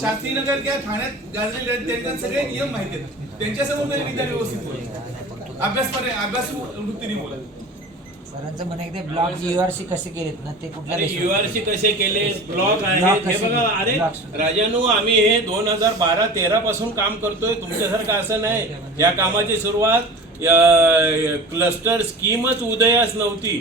शास्त्रीनगर किंवा ठाण्यात गाजलेले आहेत त्यांना सगळे नियम माहिती आहेत. त्यांच्यासमोर तरी विद्या व्यवस्थित बोला अभ्यास अभ्यास वृत्तीने बोला सरांचं म्हणणं आहे की ते ब्लॉक युआरसी कसे केलेत ना ते कुठल्या अरे देशात- युआरसी कसे केले ब्लॉक आहेत हे कसे बघा केले? अरे Blocks. राजानू आम्ही हे दोन हजार बारा तेरा पासून काम करतोय. तुमच्यासारखं असं नाही. या कामाची सुरुवात क्लस्टर स्कीमच उदयास नव्हती.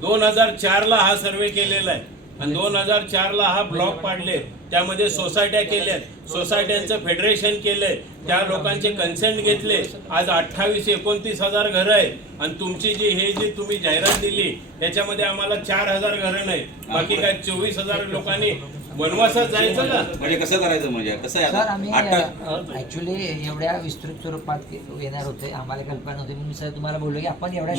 दोन हजार चारला हा सर्वे केलेला आहे. आणि दोन हजार चारला हा ब्लॉक पाडले त्यामध्ये सोसायट्या केल्यात. सोसायट्यांचं फेडरेशन केलंय. त्या लोकांचे कन्सेंट घेतले. आज अठ्ठावीस एकोणतीस हजार घरं आहे आणि तुमची जी हे जी तुम्ही जाहिरात दिली त्याच्यामध्ये आम्हाला चार हजार घरं नाही. बाकी काय चोवीस हजार लोकांनी वनवासात जायचं का? म्हणजे कसं करायचं म्हणजे? कसं आहे सर आता? आम्ही आठ ऍक्च्युली एवढ्या विस्तृत स्वरूपात के- येणार होते. आम्हाला कल्पना मी सर तुम्हाला बोललो की आपण एवढ्या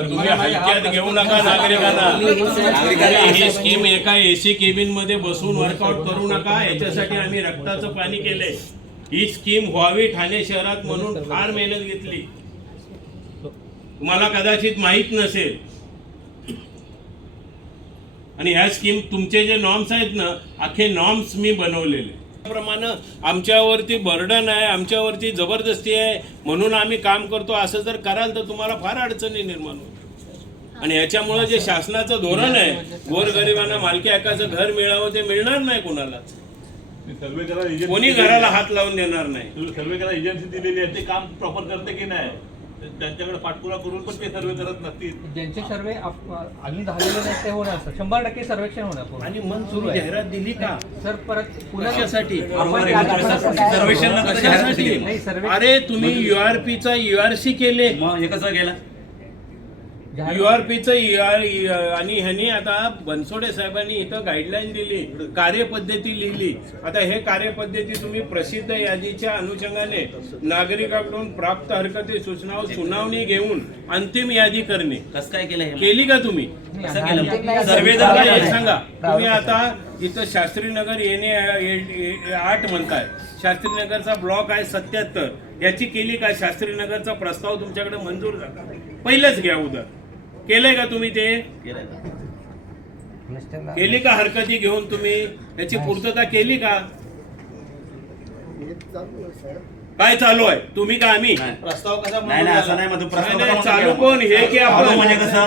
तुम्ही घेऊ नका नागरिकांना. नागरिकांना- ही स्कीम एका एसी केबिनमध्ये बसून वर्कआउट करू नका. याच्यासाठी आम्ही रक्ताचं पाणी केलंय. ही स्कीम व्हावी ठाणे शहरात म्हणून फार मेहनत घेतली. तुम्हाला कदाचित माहीत नसेल. आणि ह्या स्कीम तुमचे जे नॉर्म्स आहेत ना अख्खे नॉर्म्स मी बनवलेले. त्याप्रमाणे आमच्यावरती बर्डन आहे आमच्यावरती जबरदस्ती आहे म्हणून आम्ही काम करतो. असं जर कराल तर तुम्हाला फार अडचणी निर्माण होतील. आणि याच्यामुळे जे शासनाचं धोरण आहे गोरगरिबांना मालकी हक्काचं घर मिळावं ते मिळणार नाही कोणाला. सर्वे करा एजन्सी कोणी घराला हात लावून देणार नाही. सर्वे करा एजन्सी दिलेली आहे ते काम प्रॉपर करते की नाही? त्यांच्याकडे पाठपुरावा करून पण ते सर्वे करत नसतील. ज्यांचे सर्वे आप- अजून झालेले नाहीत ते होणार सर. शंभर टक्के सर्वेक्षण होणार पूर्ण. आणि मग सुरू. जाहिरात दिली का? सर परत पुन्हा कशासाठी? सर्वेक्षण दिली. नाही, सर्वे अरे तुम्ही युआरपीचा युआरसी केले. मग हे कसं गेलं. युआरपीचं आणि ह्यांनी आता बनसोडे साहेबांनी इथं गाईडलाईन दिली कार्यपद्धती लिहिली. आता हे कार्यपद्धती तुम्ही प्रसिद्ध यादीच्या अनुषंगाने नागरिकांकडून प्राप्त हरकती सूचना सुनावणी घेऊन अंतिम यादी करणे. कसं काय केलं हे केली का तुम्ही? सर्वे सांगा. तुम्ही आता इथं शास्त्रीनगर येणे आठ म्हणताय. शास्त्रीनगरचा ब्लॉक आहे सत्याहत्तर. याची केली का? शास्त्रीनगरचा प्रस्ताव तुमच्याकडे मंजूर झाला. पहिलेच घ्या उदर केलंय का तुम्ही ते? केलं का हरकती घेऊन तुम्ही? याची पूर्तता केली का? काय चालू आहे? तुम्ही का आम्ही? नाही. प्रस्ताव कसा नाही नाही असं नाही मग चालू? कोण? हे की आपण म्हणजे कसं?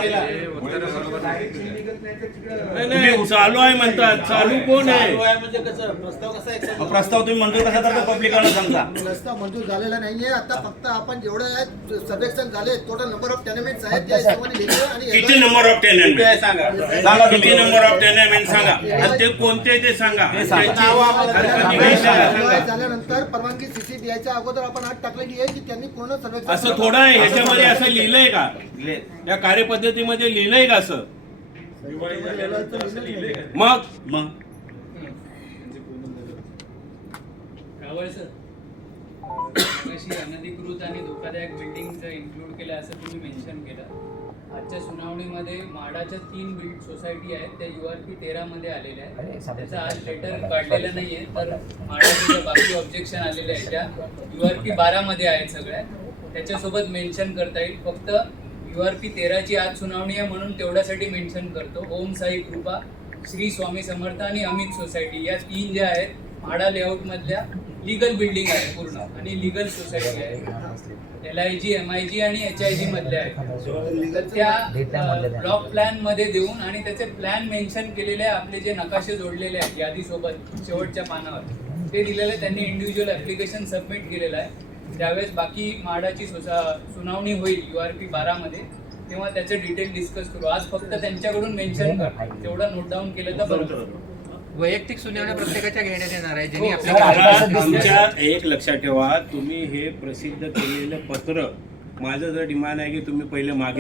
नाही, नाही चालू आहे म्हणतात. चालू कोण आहे? म्हणजे कसं प्रस्ताव कसा आहे प्रस्ताव तुम्ही मंजूर कसा करता पब्लिकांना सांगता रस्ता मंजूर झालेला नाहीये. आता फक्त आपण जेवढे आहेत सर्वेक्षण झाले टोटल नंबर ऑफ टेनमेंट्स आहेत त्या हिशोबाने लिहिलं आणि किती नंबर ऑफ टेनमेंट सांगा? सांगा किती. नंबर ऑफ टेनमेंट सांगा. आणि ते कोणते ते सांगा. झाल्यानंतर परवानगी सीसी द्यायच्या अगोदर आपण आठ टाकलेली आहे की त्यांनी पूर्ण सर्वेक्षण असं थोडं आहे. ह्याच्यामध्ये असं लिहिलंय का. या कार्यपद्धतीमध्ये लिहिलंय का असं? मग? मग? कावळ सर मगाशी अनधिकृत आणि धोकादायक बिल्डिंगचं इन्क्लूड केलं असं तुम्ही मेन्शन केलं. आजच्या सुनावणीमध्ये म्हाडाच्या तीन बिल्ड सोसायटी आहेत त्या यू आर पी तेरामध्ये आलेल्या आहेत. त्याचं आज लेटर काढलेलं नाहीये तर म्हाडाचे ज्या बाकी ऑब्जेक्शन आलेले आहेत त्या यू आर पी बारामध्ये आहेत सगळ्या. त्याच्यासोबत मेन्शन करता येईल. फक्त यू आर पी तेराची आज सुनावणी आहे म्हणून तेवढ्यासाठी मेन्शन करतो. ओम साई कृपा श्री स्वामी समर्थ आणि अमित सोसायटी. या तीन ज्या आहेत म्हाडा लेआउट मधल्या लिगल बिल्डिंग आहे पूर्ण आणि लिगल सोसायटी आहे. L I G M I G आणि एच आय जी मधल्या आहेत. तर त्या ब्लॉक प्लॅनमध्ये देऊन आणि त्याचे प्लॅन मेन्शन केलेले आपले जे नकाशे जोडलेले आहेत यादीसोबत शेवटच्या पानावर. ते दिलेले त्यांनी इंडिव्हिज्युअल ऍप्लिकेशन सबमिट केलेलं आहे. त्यावेळेस बाकी म्हाडाची सोसा सुनावणी होईल यू आर पी बारामध्ये तेव्हा त्याचं डिटेल डिस्कस करू. आज फक्त त्यांच्याकडून मेन्शन कर. तेवढं नोट डाऊन केलं तर बरं. वैयक्तिक सुनावण्या प्रत्येकाच्या घेण्यात येणार आहे ज्यांनी हो, आपल्या. आमच्या एक लक्षात ठेवा तुम्ही हे प्रसिद्ध केलेलं पत्र माझं जर डिमांड आहे की तुम्ही पहिले मागे